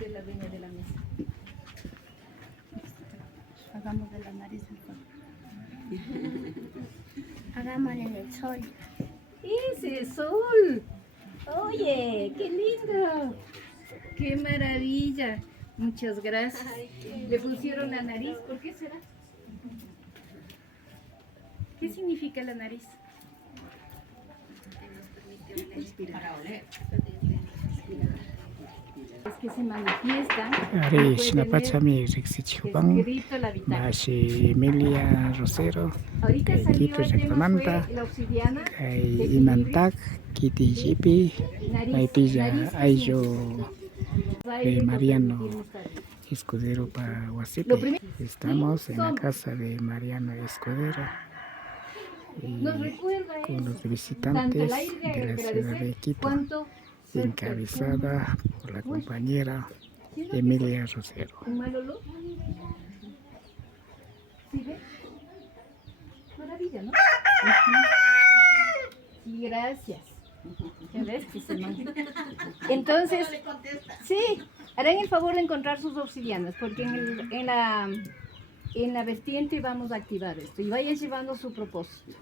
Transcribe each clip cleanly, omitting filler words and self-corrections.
Usted es la dueña de la mesa. Hagamos de la nariz el color. Hagámosle en el sol. ¡Ese sol! Oye, qué lindo. ¡Qué maravilla! Muchas gracias. Le pusieron la nariz. ¿Por qué será? ¿Qué significa la nariz? Para oler. Es que se manifiesta. Ari Shinapachami Rixichubang, Escrito la vitamina. Mashi Emilia Rosero, Ahorita Kay salió Quito el tema Reclamanta, fue la obsidiana. Kay Imantak, Kiti Jipi, Maipilla Ayo de Mariano Escudero para Huasipe. Estamos en la casa de Mariano Escudero y Nos recuerda con los tanto visitantes el aire de la ciudad agradecer de Quito, cuanto ser encabezada por la compañera Emilia Rosero. ¿Un mal olor? ¿Sí ve? Maravilla, ¿no? Sí, gracias. ¿Ya ves? Que se manda. Entonces, sí, harán el favor de encontrar sus obsidianas, porque en la vertiente vamos a activar esto. Y vayan llevando su propósito.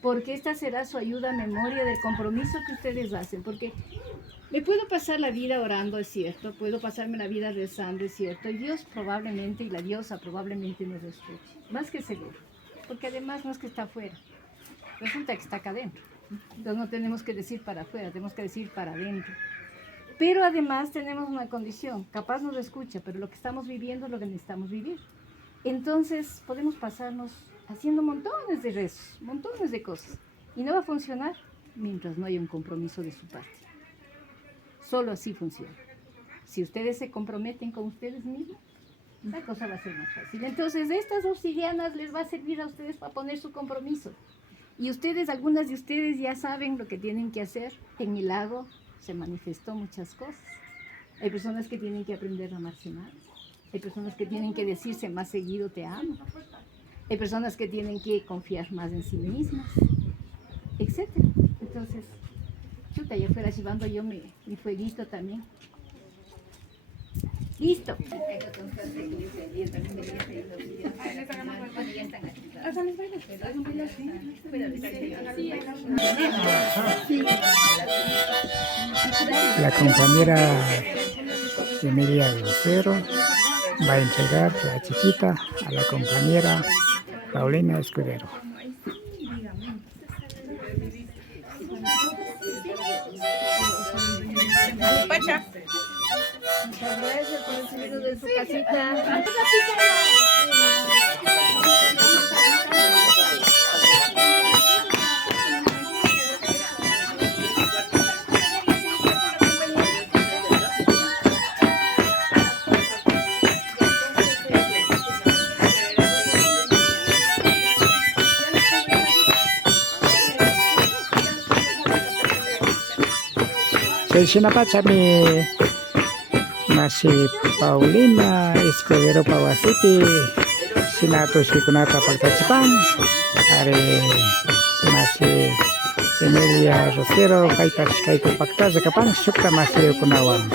Porque esta será su ayuda a memoria del compromiso que ustedes hacen. Porque me puedo pasar la vida orando, es cierto. Puedo pasarme la vida rezando, es cierto. Y Dios probablemente, y la diosa probablemente nos escuche. Más que seguro. Porque además no es que está afuera. Resulta que está acá adentro. Entonces no tenemos que decir para afuera, tenemos que decir para adentro. Pero además tenemos una condición. Capaz nos escucha, pero lo que estamos viviendo es lo que necesitamos vivir. Entonces podemos pasarnos haciendo montones de rezos, montones de cosas. Y no va a funcionar mientras no haya un compromiso de su parte. Solo así funciona. Si ustedes se comprometen con ustedes mismos, la cosa va a ser más fácil. Entonces, estas obsidianas les va a servir a ustedes para poner su compromiso. Y ustedes, algunas de ustedes ya saben lo que tienen que hacer. En mi lago se manifestó muchas cosas. Hay personas que tienen que aprender a amarse más. Hay personas que tienen que decirse más seguido te amo. Hay personas que tienen que confiar más en sí mismas, etc. Entonces, chuta, ya fuera llevando yo mi fueguito también. Listo. La compañera Emilia Rosero va a entregar la chiquita a la compañera Paulina Escudero. Pacha. Muchas gracias por el sonido de su casita. Soy Shinapachami, Masi Paulina Escudero Pawasipi, Sinato Shikunata Participan, Are Masi Emilia Rosero, Kaito Pacta, Zacapan, Shukta Masi Kunawan.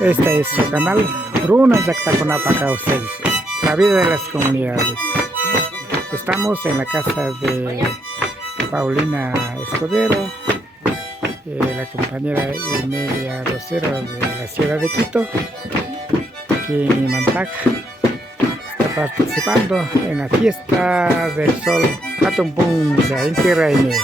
Este es su canal, Runa Zaktakuna para ustedes, la vida de las comunidades. Estamos en la casa de Paulina Escudero, la compañera Emilia Rosero de la ciudad de Quito, aquí en Imantac, está participando en la fiesta del sol Hatumpunza en Tierra Aine.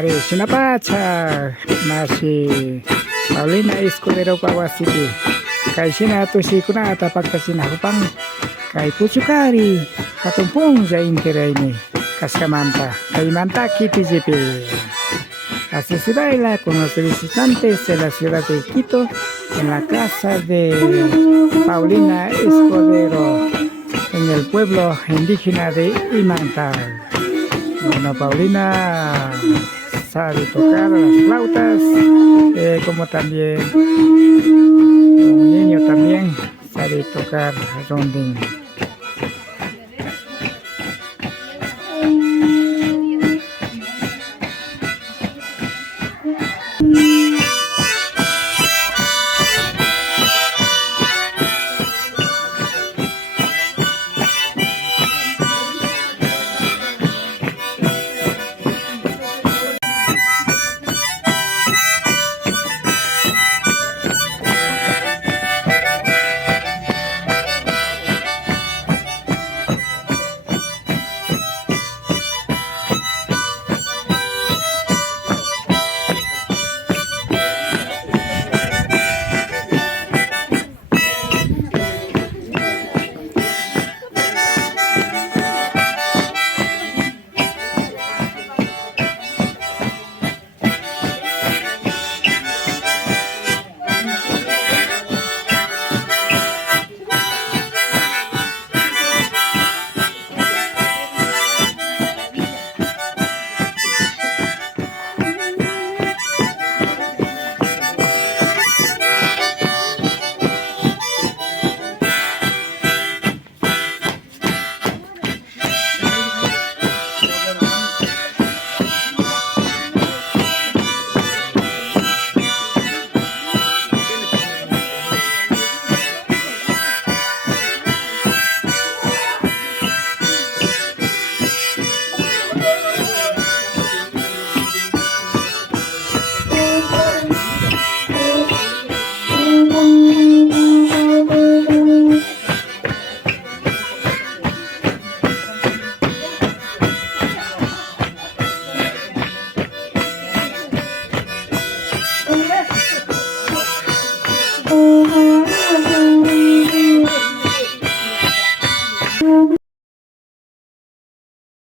Ari Sinapacha, Nasi Paulina Escudero Pawasiti. Kay sinatusi ko na tapagkasin ako pang kay Puchukari katumpong sa intere ini Cascamanta, kay Manta Kitijipi. Así se baila con los visitantes de la ciudad de Quito en la casa de Paulina Escudero en el pueblo indígena de Imanta. Bueno, Paulina sabe tocar las flautas, como también un niño también sabe tocar rondín.